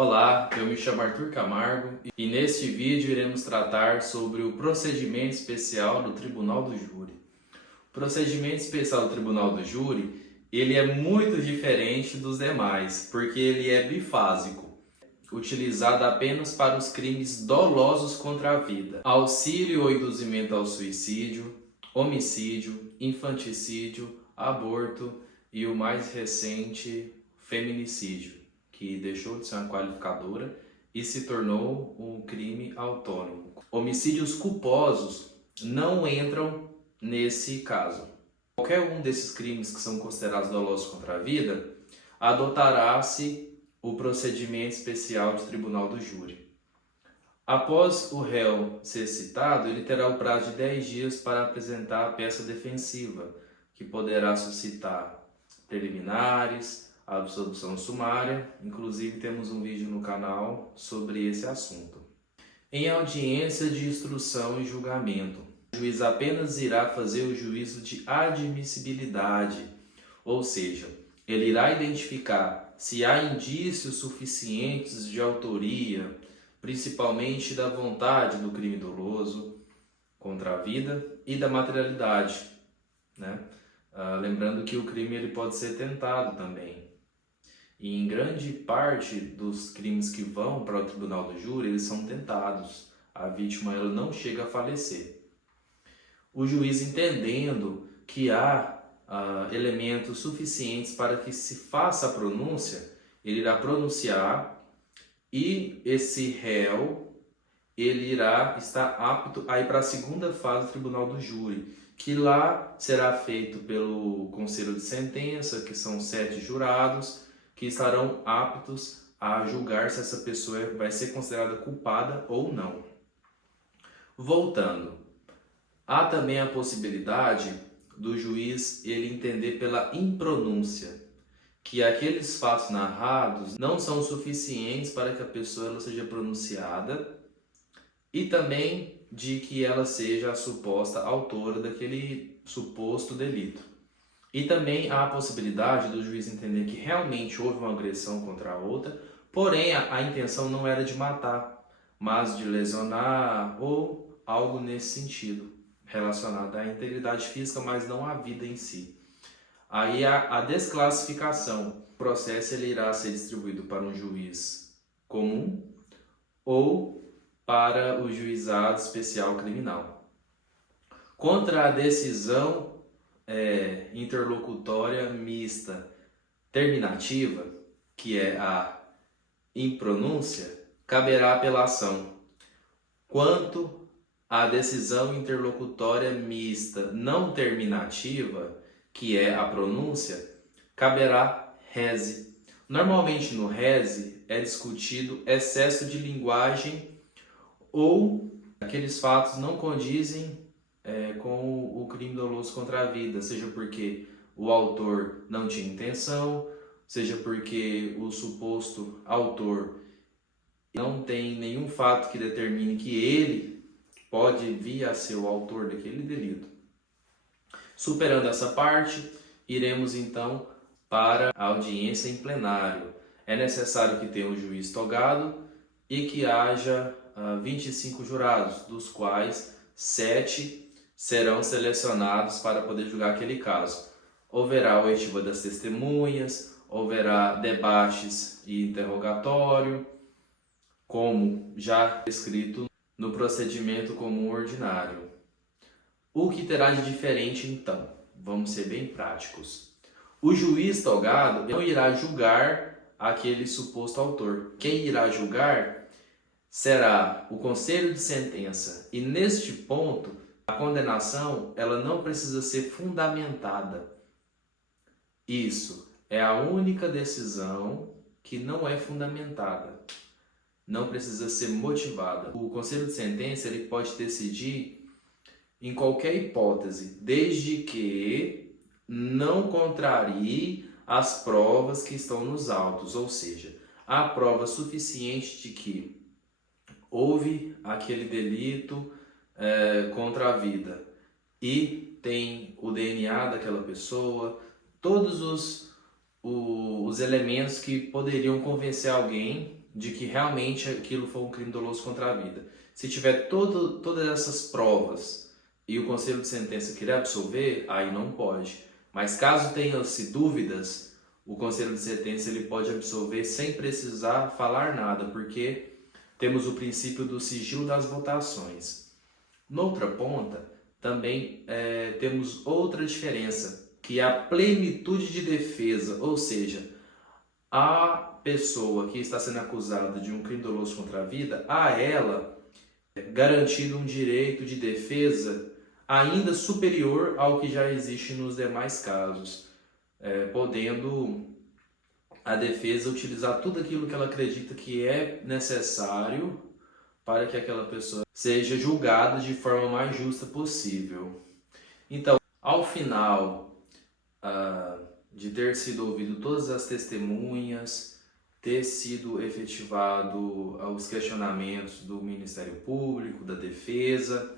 Olá, eu me chamo Arthur Camargo e neste vídeo iremos tratar sobre o procedimento especial do Tribunal do Júri. O procedimento especial do Tribunal do Júri, ele é muito diferente dos demais, porque ele é bifásico, utilizado apenas para os crimes dolosos contra a vida, auxílio ou induzimento ao suicídio, homicídio, infanticídio, aborto e o mais recente, feminicídio, que deixou de ser uma qualificadora e se tornou um crime autônomo. Homicídios culposos não entram nesse caso. Qualquer um desses crimes que são considerados dolosos contra a vida, adotará-se o procedimento especial de tribunal do júri. Após o réu ser citado, ele terá o prazo de 10 dias para apresentar a peça defensiva, que poderá suscitar preliminares, absolução sumária. Inclusive temos um vídeo no canal sobre esse assunto. Em audiência de instrução e julgamento, o juiz apenas irá fazer o juízo de admissibilidade, ou seja, ele irá identificar se há indícios suficientes de autoria, principalmente da vontade do crime doloso contra a vida e da materialidade, né? Lembrando que o crime ele pode ser tentado também. E em grande parte dos crimes que vão para o tribunal do júri, eles são tentados. A vítima ela não chega a falecer. O juiz, entendendo que há elementos suficientes para que se faça a pronúncia, ele irá pronunciar e esse réu ele irá estar apto a ir para a segunda fase do tribunal do júri, que lá será feito pelo conselho de sentença, que são 7 jurados, que estarão aptos a julgar se essa pessoa vai ser considerada culpada ou não. Voltando, há também a possibilidade do juiz ele entender pela impronúncia que aqueles fatos narrados não são suficientes para que a pessoa ela seja pronunciada e também de que ela seja a suposta autora daquele suposto delito. E também há a possibilidade do juiz entender que realmente houve uma agressão contra a outra, porém a intenção não era de matar, mas de lesionar ou algo nesse sentido, relacionado à integridade física, mas não à vida em si. Aí a desclassificação, o processo ele irá ser distribuído para um juiz comum ou para o juizado especial criminal. Contra a decisão interlocutória mista terminativa, que é a impronúncia, caberá apelação. Quanto à decisão interlocutória mista não terminativa, que é a pronúncia, caberá rese. Normalmente no rese é discutido excesso de linguagem ou aqueles fatos não condizem com o crime doloso contra a vida, seja porque o autor não tinha intenção, seja porque o suposto autor não tem nenhum fato que determine que ele pode vir a ser o autor daquele delito. Superando essa parte, iremos então para a audiência em plenário. É necessário que tenha um juiz togado e que haja 25 jurados, dos quais 7 serão selecionados para poder julgar aquele caso. Haverá oitiva das testemunhas, haverá debates e interrogatório, como já escrito no procedimento comum ordinário. O que terá de diferente então? Vamos ser bem práticos. O juiz togado não irá julgar aquele suposto autor. Quem irá julgar será o conselho de sentença. E neste ponto, a condenação ela não precisa ser fundamentada. Isso é a única decisão que não é fundamentada. Não precisa ser motivada. O conselho de sentença ele pode decidir em qualquer hipótese, desde que não contrarie as provas que estão nos autos, ou seja, há prova suficiente de que houve aquele delito contra a vida e tem o DNA daquela pessoa, todos os elementos que poderiam convencer alguém de que realmente aquilo foi um crime doloso contra a vida. Se tiver todas essas provas e o conselho de sentença querer absolver, aí não pode. Mas caso tenha-se dúvidas, o conselho de sentença ele pode absolver sem precisar falar nada, porque temos o princípio do sigilo das votações. Noutra ponta, também temos outra diferença, que é a plenitude de defesa, ou seja, a pessoa que está sendo acusada de um crime doloso contra a vida, a ela é garantido um direito de defesa ainda superior ao que já existe nos demais casos, podendo a defesa utilizar tudo aquilo que ela acredita que é necessário para que aquela pessoa seja julgada de forma mais justa possível. Então, ao final de ter sido ouvido todas as testemunhas, ter sido efetivado os questionamentos do Ministério Público, da defesa,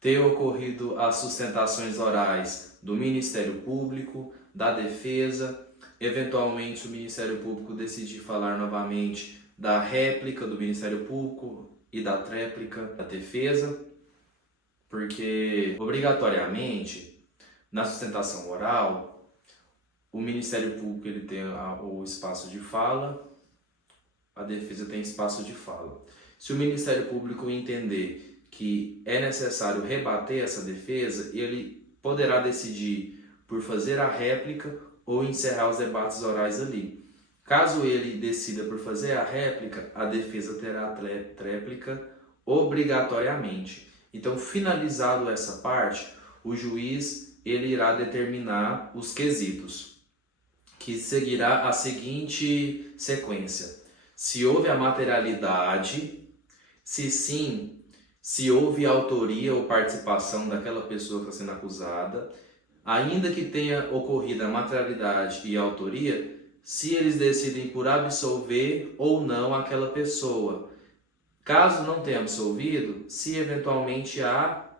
ter ocorrido as sustentações orais do Ministério Público, da defesa, eventualmente o Ministério Público decidir falar novamente da réplica do Ministério Público e da tréplica da defesa, porque obrigatoriamente na sustentação oral o Ministério Público ele tem o espaço de fala, a defesa tem espaço de fala. Se o Ministério Público entender que é necessário rebater essa defesa, ele poderá decidir por fazer a réplica ou encerrar os debates orais ali. Caso ele decida por fazer a réplica, a defesa terá a tréplica obrigatoriamente. Então, finalizado essa parte, o juiz ele irá determinar os quesitos, que seguirá a seguinte sequência: se houve a materialidade, se sim, se houve autoria ou participação daquela pessoa que está sendo acusada, ainda que tenha ocorrido a materialidade e a autoria, se eles decidem por absolver ou não aquela pessoa. Caso não tenha absolvido, se eventualmente há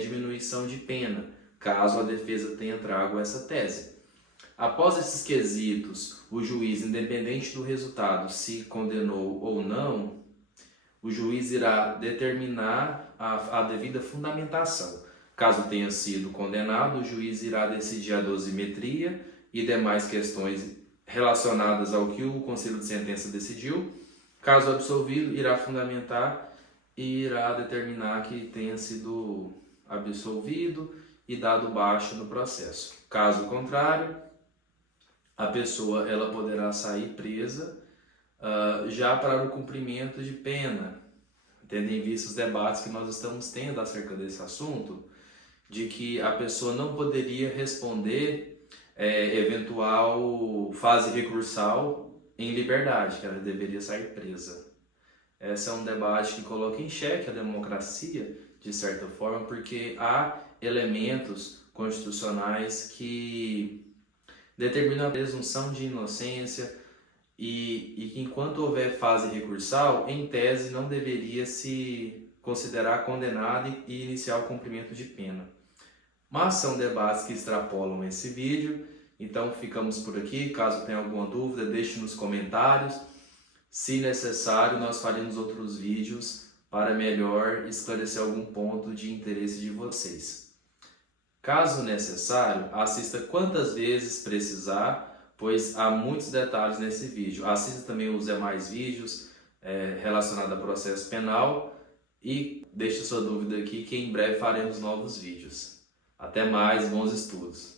diminuição de pena, caso a defesa tenha trago essa tese. Após esses quesitos, o juiz, independente do resultado, se condenou ou não, o juiz irá determinar a devida fundamentação. Caso tenha sido condenado, o juiz irá decidir a dosimetria e demais questões relacionadas ao que o conselho de sentença decidiu. Caso absolvido, irá fundamentar e irá determinar que tenha sido absolvido e dado baixa no processo. Caso contrário, a pessoa ela poderá sair presa já para o cumprimento de pena, tendo em vista os debates que nós estamos tendo acerca desse assunto, de que a pessoa não poderia responder eventual fase recursal em liberdade, que ela deveria sair presa. Esse é um debate que coloca em xeque a democracia, de certa forma, porque há elementos constitucionais que determinam a presunção de inocência e que enquanto houver fase recursal, em tese não deveria se considerar condenado e iniciar o cumprimento de pena. Mas são debates que extrapolam esse vídeo, então ficamos por aqui. Caso tenha alguma dúvida, deixe nos comentários. Se necessário, nós faremos outros vídeos para melhor esclarecer algum ponto de interesse de vocês. Caso necessário, assista quantas vezes precisar, pois há muitos detalhes nesse vídeo. Assista também os demais vídeos relacionados a processo penal e deixe sua dúvida aqui que em breve faremos novos vídeos. Até mais, bons estudos!